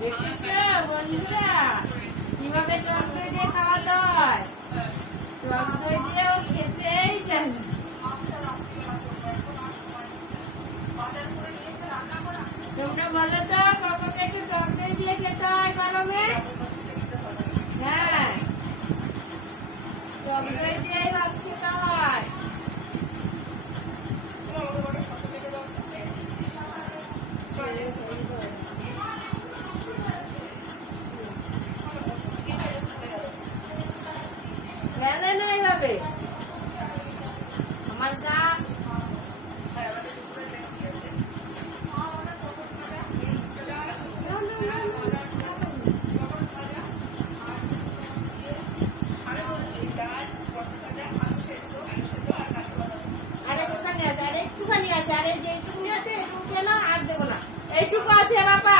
দেখেছো বন্ধুরা কিভাবে টক দই দিয়ে খাওয়াতে হয়? টক দই দিয়েও খেতেই চায় না। তোমরা বলো তো কাকাকে একটু টক দই দিয়ে খেতে হয় গরমে? হ্যাঁ, টক দই দিয়েই ভাত খেতে হয়। মেলে না এইভাবে আমার গা আরেকটুখানি আছে আর এই যে এইটুকুনি আছে এইটুকু খেয়ে নাও আর দেবো না। এইটুকু আছে বাবা,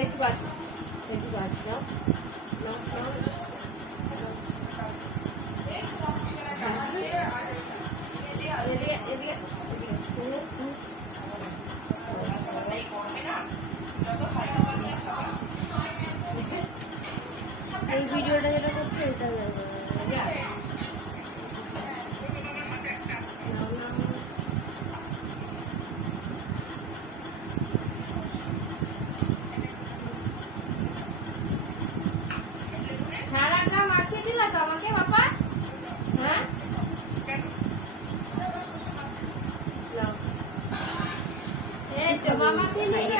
এইটুকু আছে, এইটুকু আছে যাও নাও, নাও। এই ভিডিওটা যেটা করছে এটা সারা গা মাখিয়ে দিল তো আমাকে বাবা। হ্যাঁ এই তো মামাকে নিয়ে